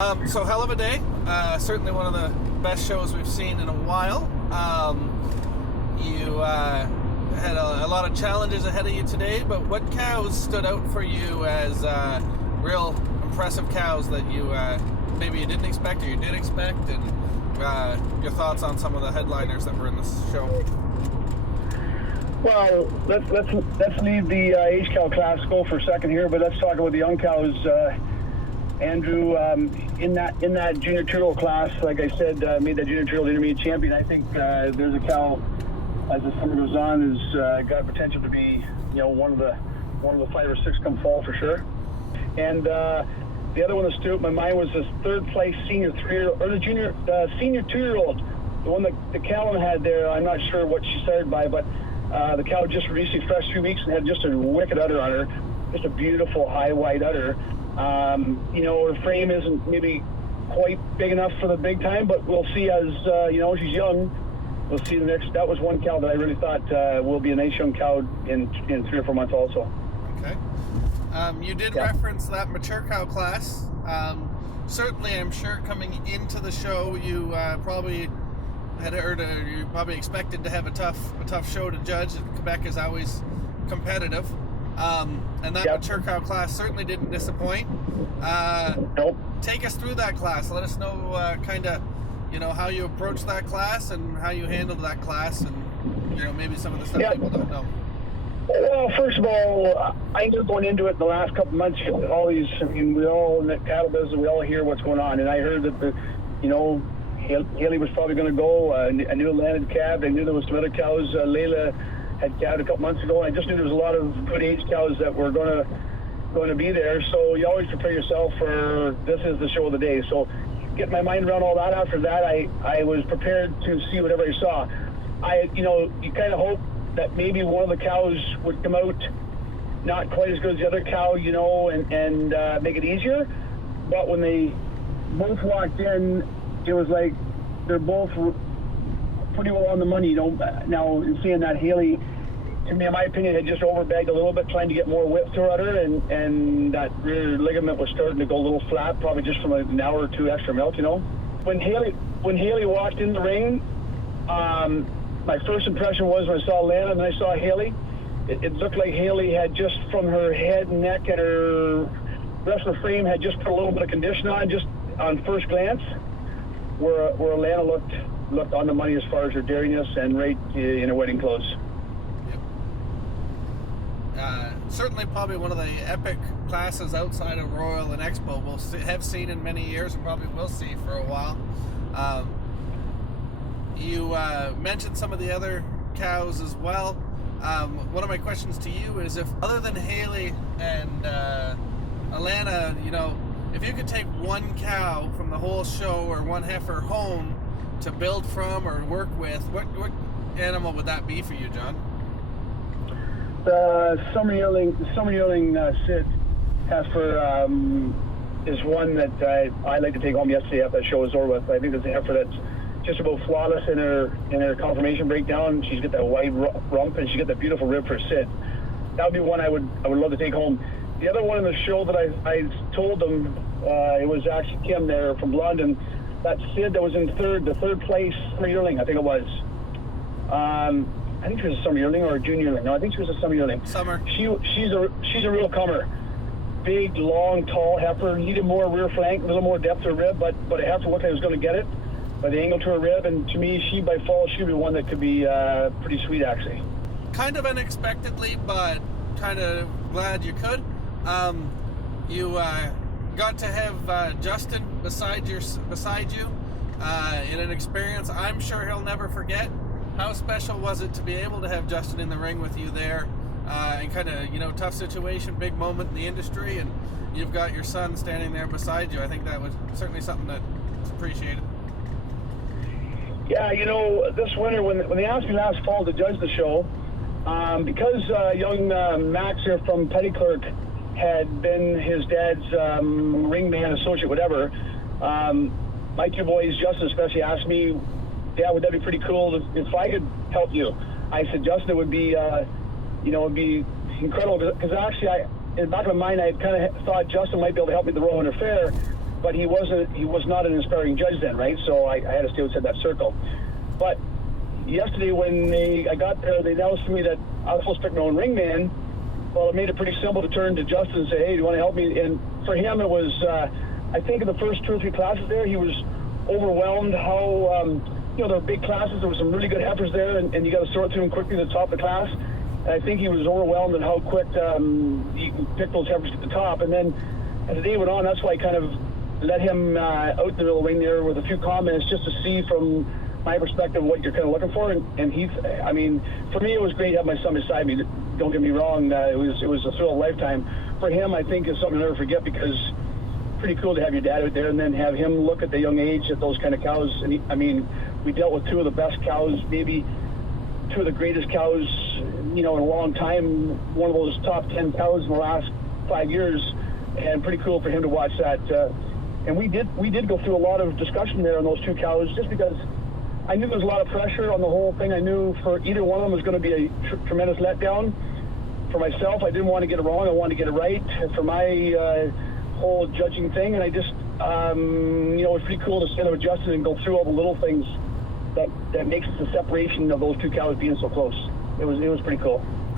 So hell of a day. Certainly one of the best shows we've seen in a while. You had a lot of challenges ahead of you today, but what cows stood out for you as real impressive cows that you maybe you didn't expect or you did expect, and your thoughts on some of the headliners that were in this show? Well, let's leave the age cow class go for a second here, but let's talk about the young cows. Andrew, in that junior two-year-old class, like I said, made that junior two-year-old intermediate champion. I think there's a cow, as the summer goes on, has got potential to be, one of the 5 or 6 come fall for sure. And the other one that stood out in my mind was this third place senior senior two-year-old, the one that the Callan had there. I'm not sure what she started by, but the cow just recently fresh 3 weeks and had just a wicked udder on her, just a beautiful high white udder. Her frame isn't maybe quite big enough for the big time, but we'll see as, she's young. We'll see the next. That was one cow that I really thought will be a nice young cow in 3 or 4 months also. Okay. You did reference that mature cow class. Certainly, I'm sure coming into the show, you probably had heard, you probably expected to have a tough show to judge. Quebec is always competitive. And that mature cow class certainly didn't disappoint. Nope. Take us through that class. Let us know how you approached that class and how you handled that class, and maybe some of the stuff people don't know. Well, first of all, I ended up going into it in the last couple of months. All these, we all in the cattle business, we all hear what's going on, and I heard that Haley was probably going to go. I knew Atlanta had calved. I knew there was some other cows. Layla had calved a couple months ago, and I just knew there was a lot of good age cows that were going to be there. So you always prepare yourself for this is the show of the day. So get my mind around all that. After that, I was prepared to see whatever I saw. You kind of hope that maybe one of the cows would come out not quite as good as the other cow, and make it easier. But when they both walked in, it was like they're both pretty well on the money, Now, in seeing that, Haley, to me, in my opinion, had just overbagged a little bit, trying to get more width to her udder, and that rear ligament was starting to go a little flat, probably just from an hour or 2 extra milk, When Haley walked in the ring, my first impression was when I saw Lana and I saw Haley, it looked like Haley had just from her head and neck and her rest of the frame had just put a little bit of condition on, just on first glance, where Lana looked on the money as far as her dariness and right in her wedding clothes. Yep. Certainly probably one of the epic classes outside of Royal and Expo we'll have seen in many years and probably will see for a while. You mentioned some of the other cows as well. One of my questions to you is, if other than Haley and Alana, if you could take one cow from the whole show or one heifer home to build from or work with, what animal would that be for you, John? The summer yearling Sid heifer is one that I like to take home yesterday after that show was over with. I think it's a heifer that's just about flawless in her conformation breakdown. She's got that wide rump and she's got that beautiful rib for Sid. That would be one I would love to take home. The other one in the show that I told them, it was actually Kim there from London, that Sid that was in the third place summer yearling, I think it was. I think she was a summer yearling or a junior yearling. No, I think she was a summer yearling. Summer. She's a real comer. Big, long, tall heifer. Needed more rear flank, a little more depth to her rib, but a heifer looked like it was going to get it by the angle to her rib. And to me, she by fall should be one that could be pretty sweet actually. Kind of unexpectedly, but kind of glad you could. You got to have Justin beside you in an experience I'm sure he'll never forget. How special was it to be able to have Justin in the ring with you there, and kind of, tough situation, big moment in the industry, and you've got your son standing there beside you. I think that was certainly something that was appreciated. Yeah, this winter when they asked me last fall to judge the show, because young Max here from Pettyclerc had been his dad's ring man, associate, whatever, my 2 boys, Justin especially, asked me, "Yeah, would that be pretty cool if I could help you?" I said, "Justin, it would be, it'd be incredible." Because actually, in the back of my mind, I kind of thought Justin might be able to help me at the Rowan Fair. but he was not an inspiring judge then, right? So I had to stay outside that circle. But yesterday when I got there, they announced to me that I was supposed to pick my own ringman. Well, it made it pretty simple to turn to Justin and say, hey, do you want to help me? And for him, it was, I think in the first 2 or 3 classes there, he was overwhelmed how, there were big classes. There were some really good heifers there, and you got to sort through them quickly to the top of the class. And I think he was overwhelmed at how quick you can pick those heifers at the top. And then as the day went on, that's why I kind of let him out in the middle of the ring there with a few comments just to see from my perspective what you're kind of looking for. And he's, I mean, for me, it was great to have my son beside me. Don't get me wrong. It was a thrill of a lifetime. For him, I think it's something I'll never forget, because pretty cool to have your dad out there and then have him look at the young age at those kind of cows. And we dealt with 2 of the best cows, maybe 2 of the greatest cows, in a long time. One of those top 10 cows in the last 5 years, and pretty cool for him to watch that. And we did go through a lot of discussion there on those 2 cows, just because I knew there was a lot of pressure on the whole thing. I knew for either one of them was going to be a tremendous letdown. For myself, I didn't want to get it wrong. I wanted to get it right for my whole judging thing. And I just, it was pretty cool to sit there with Justin and go through all the little things that makes the separation of those 2 cows being so close. It was pretty cool.